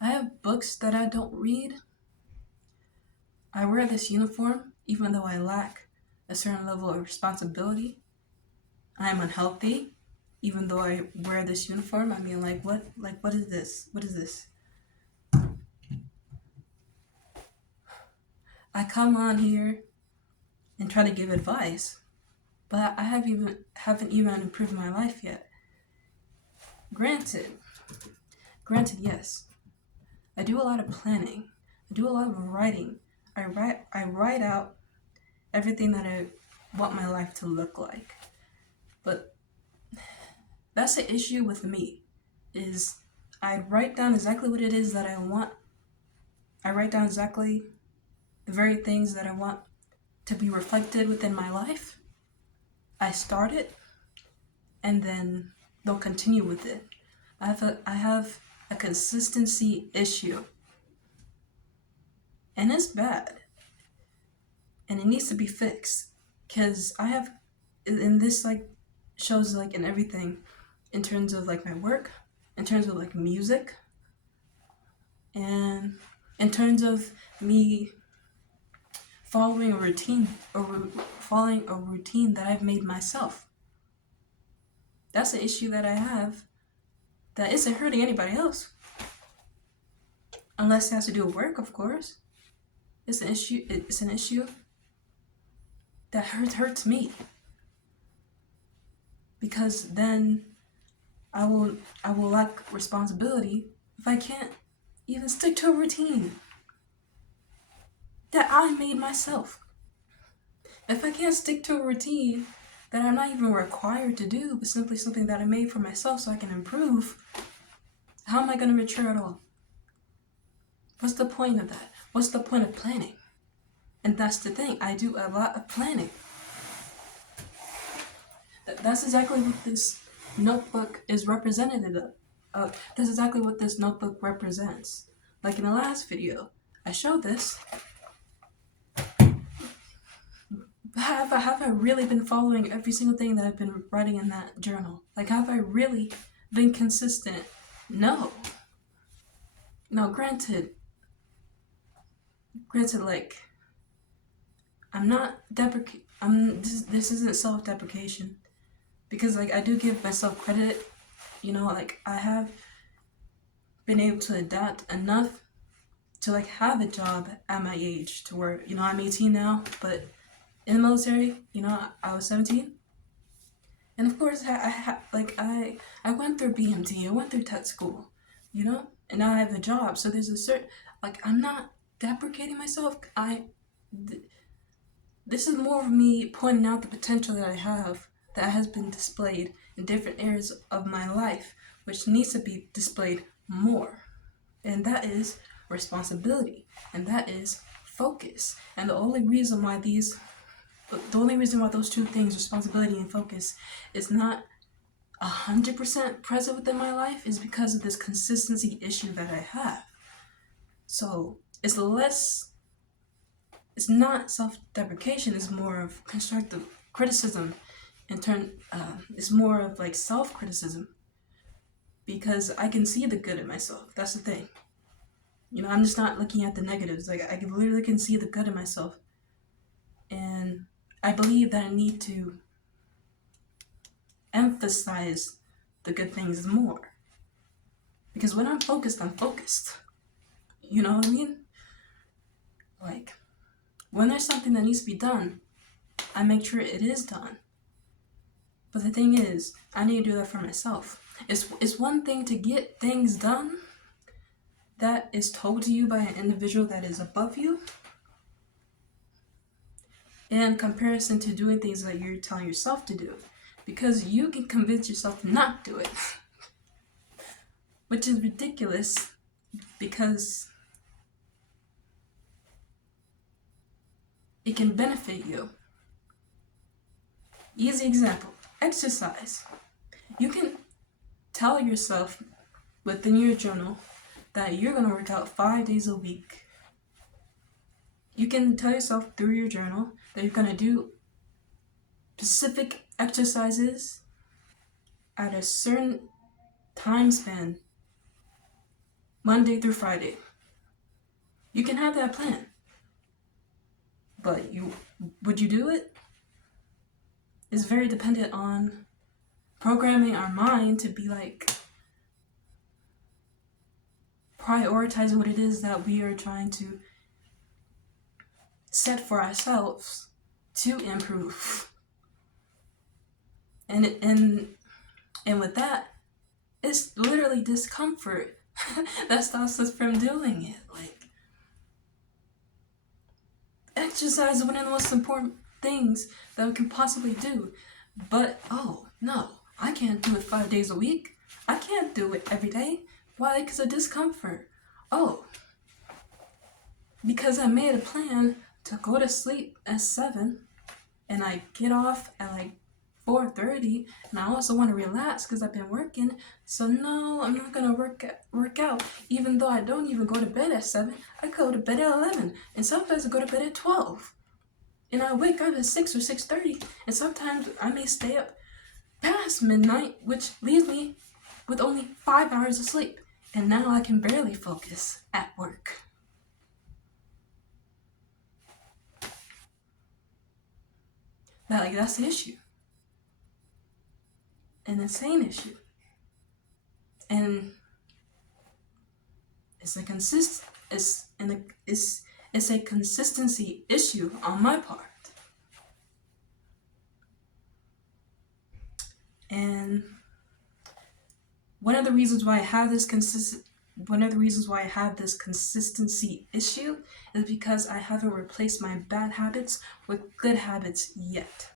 I have books that I don't read. I wear this uniform even though I lack a certain level of responsibility. I am unhealthy even though I wear this uniform. I mean, what is this? What is this? I come on here and try to give advice, but haven't even improved my life yet. Granted, granted, yes. I do a lot of planning. I do a lot of writing. I write out everything that I want my life to look like. But that's the issue with me is I write down exactly what it is that I want. I write down exactly the very things that I want to be reflected within my life. I start it and then they'll continue with it. I have a consistency issue. And it's bad. And it needs to be fixed. Cause I have and this like shows like in everything in terms of like my work, in terms of like music, and in terms of me following a routine or following a routine that I've made myself. That's an issue that I have that isn't hurting anybody else. Unless it has to do with work, of course. It's an issue that hurts me. Because then I will lack responsibility if I can't even stick to a routine that I made myself. If I can't stick to a routine that I'm not even required to do, but simply something that I made for myself so I can improve, how am I going to mature at all? What's the point of that? What's the point of planning? And that's the thing, I do a lot of planning. That's exactly what this notebook is representative of. That's exactly what this notebook represents. Like in the last video, I showed this. Have I really been following every single thing that I've been writing in that journal? Like, have I really been consistent? No. No, granted, like, I'm not this isn't self-deprecation. Because, like, I do give myself credit. Like, I have been able to adapt enough to, like, have a job at my age to where, I'm 18 now, but in the military, I was 17. And of course, I went through BMT, I went through tech school, and now I have a job. So there's a certain, like, I'm not deprecating myself. This is more of me pointing out the potential that I have that has been displayed in different areas of my life, which needs to be displayed more. And that is responsibility, and that is focus. And the only reason why those two things, responsibility and focus, is not 100% present within my life is because of this consistency issue that I have. So it's not self-deprecation, it's more of constructive criticism. It's more of like self-criticism because I can see the good in myself. That's the thing. I'm just not looking at the negatives. Like, I literally can see the good in myself. And I believe that I need to emphasize the good things more. Because when I'm focused, I'm focused. You know what I mean? Like, when there's something that needs to be done, I make sure it is done. But the thing is, I need to do that for myself. It's one thing to get things done that is told to you by an individual that is above you, in comparison to doing things that you're telling yourself to do. Because you can convince yourself to not do it. Which is ridiculous because it can benefit you. Easy example, exercise. You can tell yourself within your journal that you're going to work out 5 days a week. You can tell yourself through your journal that you're going to do specific exercises at a certain time span Monday through Friday. You can have that plan. But would you do it? It's very dependent on programming our mind to be like prioritizing what it is that we are trying to set for ourselves to improve. And with that, it's literally discomfort that stops us from doing it. Like, exercise is one of the most important things that we can possibly do. But, oh, no, I can't do it 5 days a week. I can't do it every day. Why? Because of discomfort. Oh, because I made a plan to go to sleep at 7 and I get off at like 4:30, and I also want to relax because I've been working. So no, I'm not gonna work out. Even though I don't even go to bed at 7, I go to bed at 11, and sometimes I go to bed at 12, and I wake up at 6 or 6:30, and sometimes I may stay up past midnight, which leaves me with only 5 hours of sleep, and now I can barely focus at work. That's the issue. An insane issue. And it's a consistency issue on my part. And one of the reasons why I have this consistency issue is because I haven't replaced my bad habits with good habits yet.